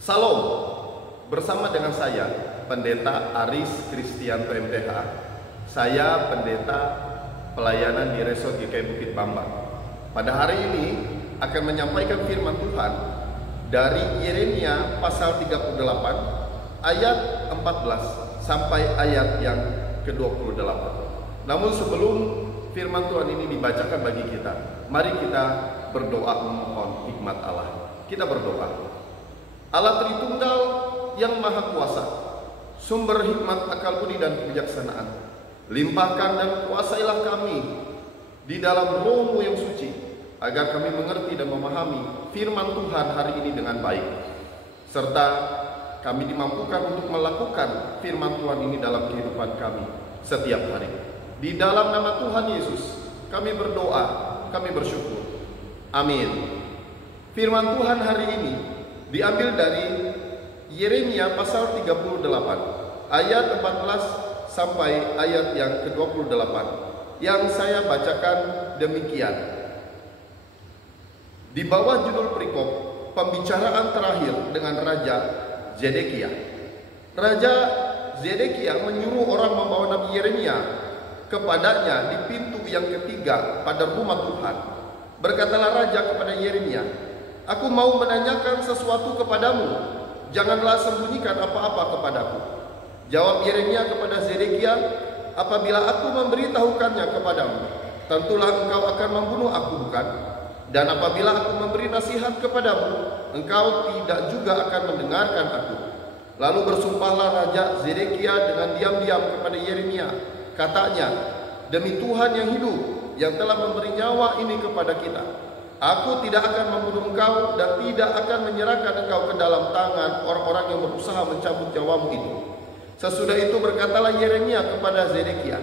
Salam, bersama dengan saya, Pendeta Aris Kristianto MTH. Saya pendeta pelayanan di Resort GKI Bukit Bambang. Pada hari ini akan menyampaikan firman Tuhan dari Yeremia pasal 38 ayat 14 sampai ayat yang ke-28. Namun sebelum firman Tuhan ini dibacakan bagi kita, mari kita berdoa memohon hikmat Allah. Kita berdoa. Allah Tritunggal yang Maha Kuasa, sumber hikmat, akal budi dan kebijaksanaan, limpahkan dan kuasailah kami di dalam Roh-Mu yang suci, agar kami mengerti dan memahami firman Tuhan hari ini dengan baik, serta kami dimampukan untuk melakukan firman Tuhan ini dalam kehidupan kami setiap hari. Di dalam nama Tuhan Yesus kami berdoa, kami bersyukur. Amin. Firman Tuhan hari ini diambil dari Yeremia pasal 38 ayat 14 sampai ayat yang ke-28, yang saya bacakan demikian. Di bawah judul perikop, pembicaraan terakhir dengan Raja Zedekia. Raja Zedekia menyuruh orang membawa Nabi Yeremia kepadanya di pintu yang ketiga pada rumah Tuhan. Berkatalah raja kepada Yeremia, "Aku mau menanyakan sesuatu kepadamu, janganlah sembunyikan apa-apa kepadaku." Jawab Yeremia kepada Zedekia, "Apabila aku memberitahukannya kepadamu, tentulah engkau akan membunuh aku, bukan? Dan apabila aku memberi nasihat kepadamu, engkau tidak juga akan mendengarkan aku." Lalu bersumpahlah Raja Zedekia dengan diam-diam kepada Yeremia. Katanya, "Demi Tuhan yang hidup, yang telah memberi nyawa ini kepada kita, aku tidak akan membunuh engkau dan tidak akan menyerahkan engkau ke dalam tangan orang-orang yang berusaha mencabut nyawamu itu." Sesudah itu berkatalah Yeremia kepada Zedekia,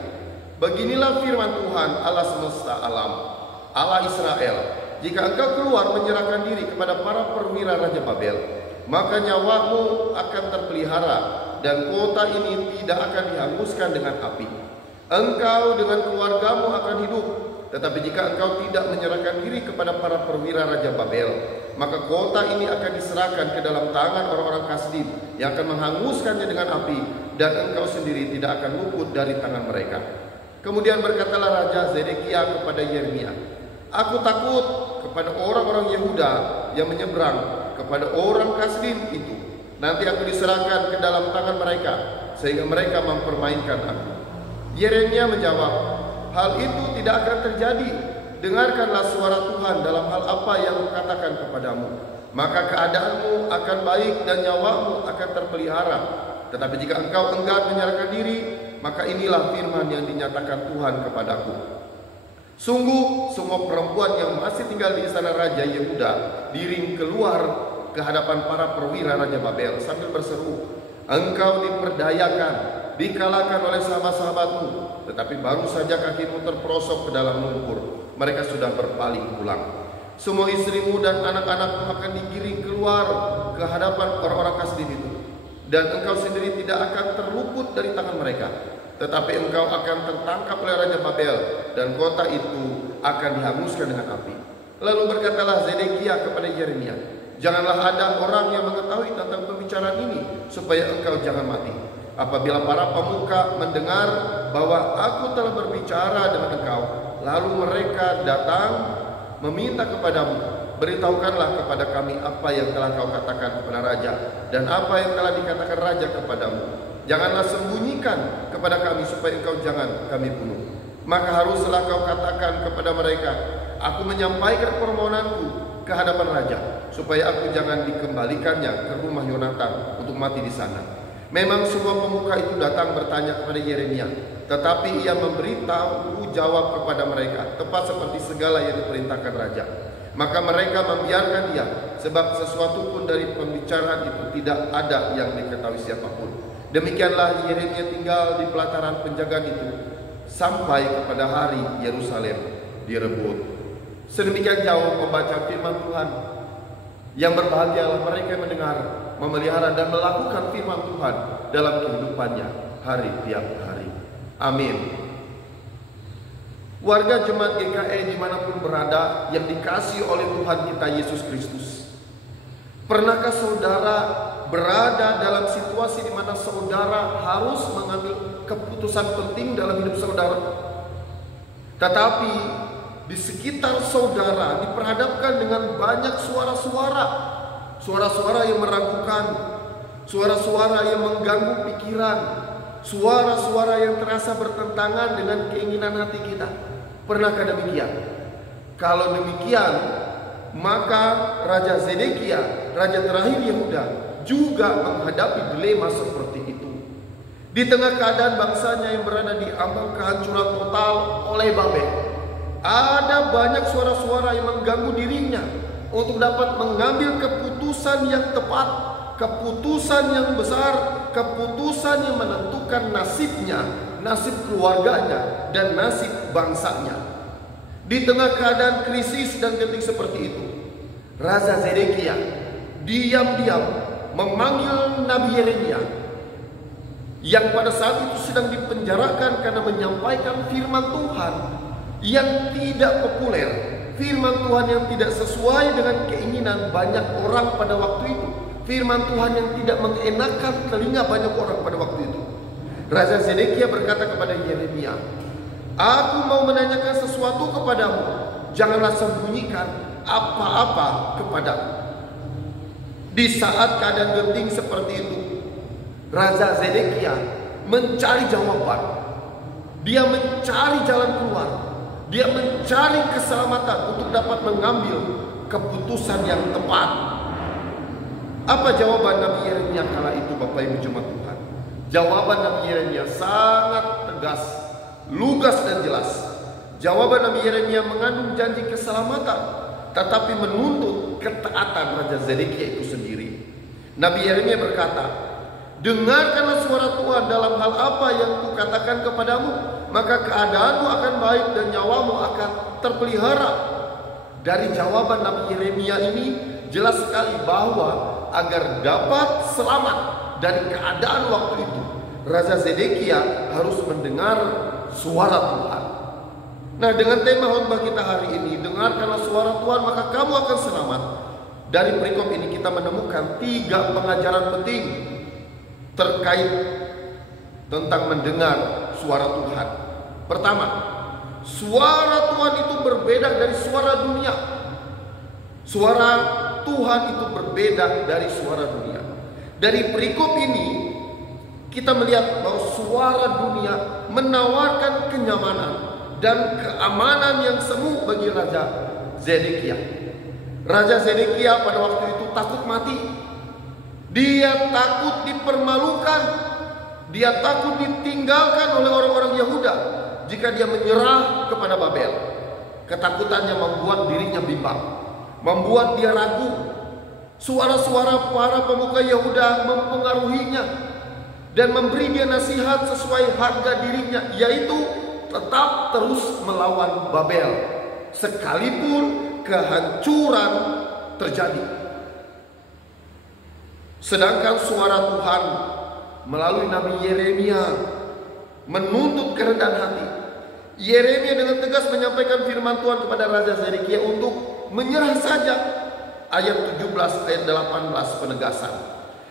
"Beginilah firman Tuhan Allah semesta alam, Allah Israel, jika engkau keluar menyerahkan diri kepada para perwira Raja Babel, maka nyawamu akan terpelihara dan kota ini tidak akan dihanguskan dengan api. Engkau dengan keluargamu akan hidup. Tetapi jika engkau tidak menyerahkan diri kepada para perwira Raja Babel, maka kota ini akan diserahkan ke dalam tangan orang-orang Kasdim yang akan menghanguskannya dengan api, dan engkau sendiri tidak akan luput dari tangan mereka." Kemudian berkatalah Raja Zedekia kepada Yeremia, "Aku takut kepada orang-orang Yehuda yang menyeberang kepada orang Kasdim itu. Nanti aku diserahkan ke dalam tangan mereka, sehingga mereka mempermainkan aku." Yeremia menjawab, "Hal itu tidak akan terjadi. Dengarkanlah suara Tuhan dalam hal apa yang kukatakan kepadamu. Maka keadaanmu akan baik dan nyawamu akan terpelihara. Tetapi jika engkau enggan menyerahkan diri, maka inilah firman yang dinyatakan Tuhan kepadaku. Sungguh semua perempuan yang masih tinggal di istana Raja Yehuda diring keluar ke hadapan para perwira Raja Babel sambil berseru, 'Engkau diperdayakan, dikalahkan oleh sahabat-sahabatmu, tetapi baru saja kakimu terperosok ke dalam lumpur, mereka sudah berpaling pulang. Semua istrimu dan anak-anakmu akan digiring keluar ke hadapan orang-orang Kasdim itu, dan engkau sendiri tidak akan terluput dari tangan mereka, tetapi engkau akan tertangkap oleh Raja Babel, dan kota itu akan dihanguskan dengan api.' Lalu berkatalah Zedekia kepada Yeremia, 'Janganlah ada orang yang mengetahui tentang pembicaraan ini, supaya engkau jangan mati. Apabila para pemuka mendengar bahwa aku telah berbicara dengan engkau, lalu mereka datang meminta kepadamu, beritahukanlah kepada kami apa yang telah kau katakan kepada raja, dan apa yang telah dikatakan raja kepadamu. Janganlah sembunyikan kepada kami supaya engkau jangan kami bunuh. Maka haruslah kau katakan kepada mereka, aku menyampaikan permohonanku ke hadapan raja, supaya aku jangan dikembalikannya ke rumah Yonatan untuk mati di sana.' Memang semua pemuka itu datang bertanya kepada Yeremia, tetapi ia memberitahu jawab kepada mereka tepat seperti segala yang diperintahkan raja. Maka mereka membiarkan dia, sebab sesuatu pun dari pembicaraan itu tidak ada yang diketahui siapapun. Demikianlah Yeremia tinggal di pelataran penjagaan itu sampai kepada hari Yerusalem direbut." Sedemikian jauh pembaca firman Tuhan. Yang berbahagialah mereka yang mendengar, memelihara dan melakukan firman Tuhan dalam kehidupannya hari tiap hari. Amin. Warga jemaat GKI dimanapun berada yang dikasihi oleh Tuhan kita Yesus Kristus, Pernahkah saudara berada dalam situasi di mana saudara harus mengambil keputusan penting dalam hidup saudara, tetapi di sekitar saudara diperhadapkan dengan banyak suara-suara yang meragukan, suara-suara yang mengganggu pikiran, suara-suara yang terasa bertentangan dengan keinginan hati kita? Pernahkah demikian? Kalau demikian, maka Raja Zedekia, raja terakhir Yehuda, juga menghadapi dilema seperti itu. Di tengah keadaan bangsanya yang berada di ambang kehancuran total oleh Babel, ada banyak suara-suara yang mengganggu dirinya untuk dapat mengambil keputusan yang tepat, keputusan yang besar, keputusan yang menentukan nasibnya, nasib keluarganya, dan nasib bangsanya. Di tengah keadaan krisis dan genting seperti itu, Raja Zedekia diam-diam memanggil Nabi Yeremia yang pada saat itu sedang dipenjarakan karena menyampaikan firman Tuhan yang tidak populer, firman Tuhan yang tidak sesuai dengan keinginan banyak orang pada waktu itu, firman Tuhan yang tidak mengenakan telinga banyak orang pada waktu itu. Raja Zedekia berkata kepada Yeremia, "Aku mau menanyakan sesuatu kepadamu, janganlah sembunyikan apa-apa kepadamu." Di saat keadaan genting seperti itu, Raja Zedekia mencari jawaban. Dia mencari jalan keluar. Dia mencari keselamatan untuk dapat mengambil keputusan yang tepat. Apa jawaban Nabi Yeremia kala itu, Bapak Ibu jemaat Tuhan? Jawaban Nabi Yeremia sangat tegas, lugas dan jelas. Jawaban Nabi Yeremia mengandung janji keselamatan, tetapi menuntut ketaatan Raja Zedekia itu sendiri. Nabi Yeremia berkata, "Dengarkanlah suara Tuhan dalam hal apa yang kukatakan kepadamu, maka keadaanmu akan baik dan nyawamu akan terpelihara." Dari jawaban Nabi Yeremia ini jelas sekali bahwa agar dapat selamat dari keadaan waktu itu, Raja Zedekia harus mendengar suara Tuhan. Nah, dengan tema khotbah kita hari ini, dengarkanlah suara Tuhan maka kamu akan selamat. Dari perikop ini kita menemukan 3 pengajaran penting terkait tentang mendengar suara Tuhan. Pertama, suara Tuhan itu berbeda dari suara dunia. Suara Tuhan itu berbeda dari suara dunia. Dari perikop ini kita melihat bahwa suara dunia menawarkan kenyamanan dan keamanan yang semu bagi Raja Zedekia. Raja Zedekia pada waktu itu takut mati. Dia takut dipermalukan. Dia takut ditinggalkan oleh orang-orang Yehuda jika dia menyerah kepada Babel. Ketakutannya membuat dirinya bimbang, membuat dia ragu. Suara-suara para pemuka Yehuda mempengaruhinya dan memberi dia nasihat sesuai harga dirinya, yaitu tetap terus melawan Babel sekalipun kehancuran terjadi. Sedangkan suara Tuhan melalui Nabi Yeremia menuntut kerendahan hati. Yeremia dengan tegas menyampaikan firman Tuhan kepada Raja Zedekia untuk menyerah saja. Ayat 17 ayat 18 penegasan.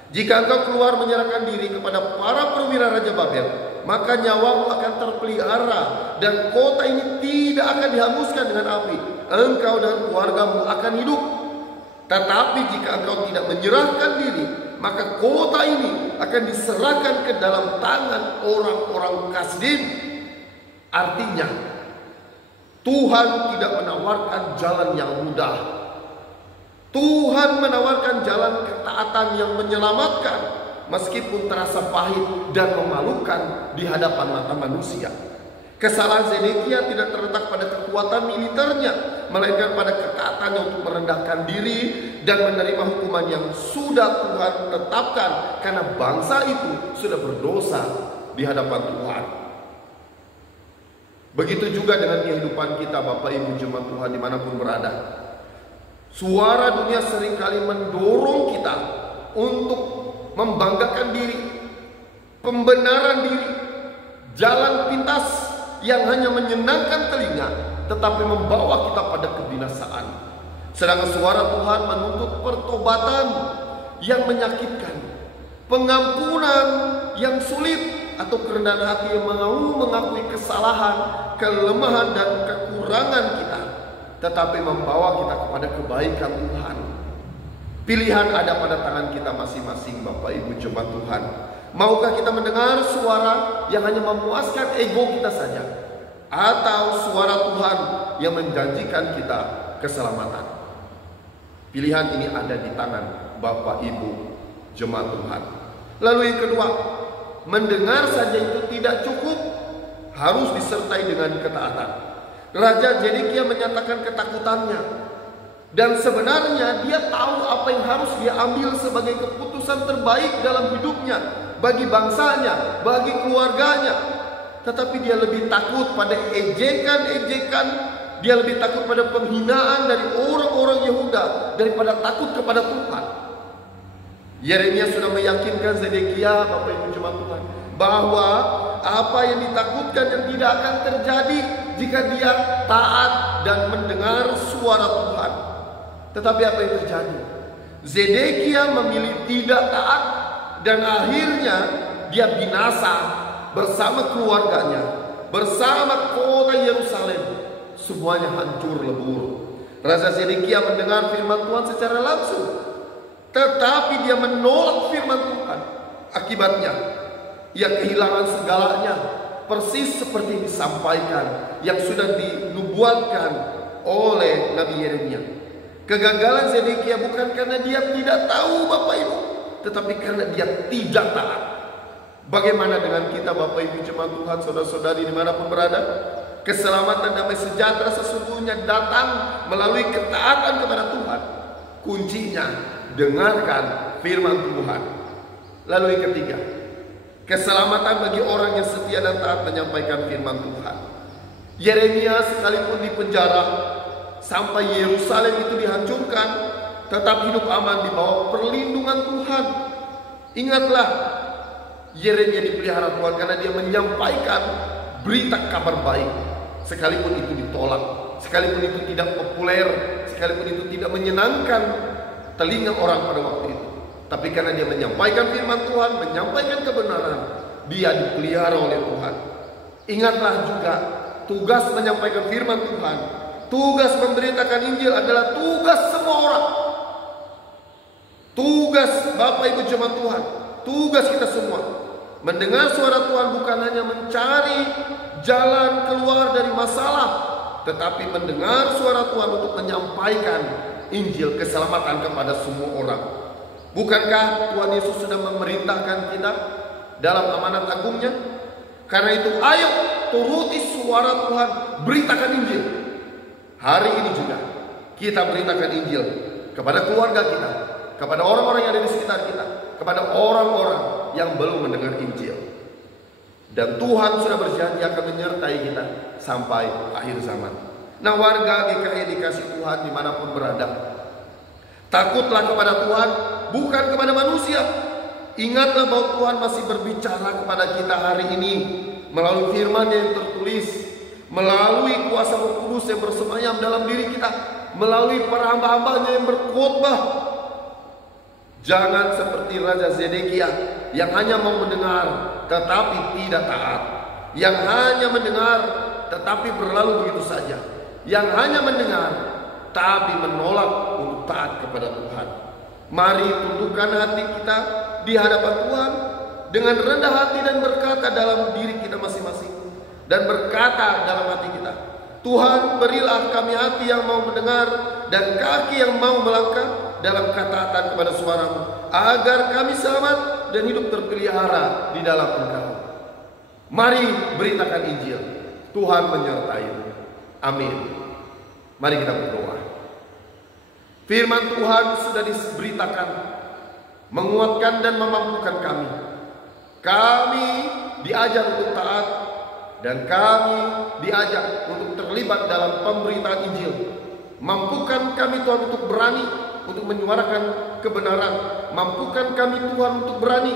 "Jika engkau keluar menyerahkan diri kepada para perwira Raja Babel, maka nyawamu akan terpelihara dan kota ini tidak akan dihanguskan dengan api. Engkau dan keluargamu akan hidup. Tetapi jika engkau tidak menyerahkan diri, maka kota ini akan diserahkan ke dalam tangan orang-orang Kasdim." Artinya, Tuhan tidak menawarkan jalan yang mudah. Tuhan menawarkan jalan ketaatan yang menyelamatkan, meskipun terasa pahit dan memalukan di hadapan mata manusia. Kesalahan Zedekia tidak terletak pada kekuatan militernya, melainkan pada ketaatannya untuk merendahkan diri dan menerima hukuman yang sudah Tuhan tetapkan, karena bangsa itu sudah berdosa di hadapan Tuhan. Begitu juga dengan kehidupan kita, Bapak Ibu jemaat Tuhan dimanapun berada. Suara dunia seringkali mendorong kita untuk membanggakan diri, pembenaran diri, jalan pintas yang hanya menyenangkan telinga tetapi membawa kita pada kebinasaan. Sedangkan suara Tuhan menuntut pertobatan yang menyakitkan, pengampunan yang sulit, atau kerendahan hati yang mau mengakui kesalahan, kelemahan, dan kekurangan kita, tetapi membawa kita kepada kebaikan Tuhan. Pilihan ada pada tangan kita masing-masing, Bapak Ibu jemaat Tuhan. Maukah kita mendengar suara yang hanya memuaskan ego kita saja, atau suara Tuhan yang menjanjikan kita keselamatan? Pilihan ini ada di tangan Bapak Ibu jemaat Tuhan. Lalu yang kedua, mendengar saja itu tidak cukup, harus disertai dengan ketaatan. Raja Zedekia menyatakan ketakutannya, dan sebenarnya dia tahu apa yang harus dia ambil sebagai keputusan terbaik dalam hidupnya, bagi bangsanya, bagi keluarganya. Tetapi dia lebih takut pada ejekan-ejekan, dia lebih takut pada penghinaan dari orang-orang Yehuda daripada takut kepada Tuhan. Yeremia sudah meyakinkan Zedekia, Bapak Ibu jemaat Tuhan, bahwa apa yang ditakutkan yang tidak akan terjadi jika dia taat dan mendengar suara Tuhan. Tetapi apa yang terjadi? Zedekia memilih tidak taat, dan akhirnya dia binasa bersama keluarganya, bersama kota Yerusalem. Semuanya hancur lebur. Raja Zedekia mendengar firman Tuhan secara langsung, tetapi dia menolak firman Tuhan. Akibatnya ia kehilangan segalanya, persis seperti yang disampaikan, yang sudah dinubuatkan oleh Nabi Yeremia. Kegagalan Zedekia bukan karena dia tidak tahu, Bapak Ibu, tetapi karena dia tidak taat. Bagaimana dengan kita, Bapak Ibu jemaat Tuhan, saudara-saudari dimanapun berada? Keselamatan damai sejahtera sesungguhnya datang melalui ketaatan kepada Tuhan. Kuncinya, dengarkan firman Tuhan. Lalu yang ketiga, keselamatan bagi orang yang setia dan taat menyampaikan firman Tuhan. Yeremia sekalipun di penjara sampai Yerusalem itu dihancurkan, tetap hidup aman di bawah perlindungan Tuhan. Ingatlah, Yeremia dipelihara Tuhan karena dia menyampaikan berita kabar baik, sekalipun itu ditolak, sekalipun itu tidak populer, sekalipun itu tidak menyenangkan telinga orang pada waktu itu. Tapi karena dia menyampaikan firman Tuhan, menyampaikan kebenaran, dia dipelihara oleh Tuhan. Ingatlah juga, tugas menyampaikan firman Tuhan, tugas memberitakan Injil adalah tugas semua orang. Tugas Bapak Ibu jemaat Tuhan, tugas kita semua. Mendengar suara Tuhan bukan hanya mencari jalan keluar dari masalah, tetapi mendengar suara Tuhan untuk menyampaikan Injil keselamatan kepada semua orang. Bukankah Tuhan Yesus sudah memerintahkan kita dalam amanat agungnya? Karena itu ayo turuti suara Tuhan, beritakan Injil. Hari ini juga kita beritakan Injil kepada keluarga kita, kepada orang-orang yang ada di sekitar kita, kepada orang-orang yang belum mendengar Injil. Dan Tuhan sudah berjanji akan menyertai kita sampai akhir zaman. Nah, warga GKI dikasih Tuhan dimanapun berada, takutlah kepada Tuhan, bukan kepada manusia. Ingatlah bahwa Tuhan masih berbicara kepada kita hari ini melalui firman yang tertulis, melalui kuasa Roh Kudus yang bersemayam dalam diri kita, melalui para hamba-hambanya yang berkhotbah. Jangan seperti Raja Zedekia yang hanya mau mendengar tetapi tidak taat, yang hanya mendengar tetapi berlalu begitu saja, yang hanya mendengar tapi menolak untuk taat kepada Tuhan. Mari tundukkan hati kita di hadapan Tuhan dengan rendah hati dan berkata dalam diri kita masing-masing, dan berkata dalam hati kita, Tuhan, berilah kami hati yang mau mendengar dan kaki yang mau melangkah dalam ketaatan kepada suara-Mu, agar kami selamat dan hidup terpelihara di dalam Engkau. Mari beritakan Injil. Tuhan menyertai. Amin. Mari kita berdoa. Firman Tuhan sudah diberitakan, menguatkan dan memampukan kami. Kami diajak untuk taat, dan kami diajak untuk terlibat dalam pemberitaan Injil. Mampukan kami Tuhan untuk berani untuk menyuarakan kebenaran. Mampukan kami Tuhan untuk berani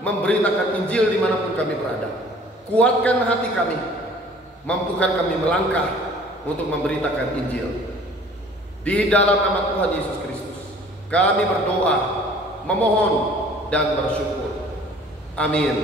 memberitakan Injil dimanapun kami berada. Kuatkan hati kami. Mampukan kami melangkah untuk memberitakan Injil. Di dalam nama Tuhan Yesus Kristus, kami berdoa, memohon, dan bersyukur. Amin.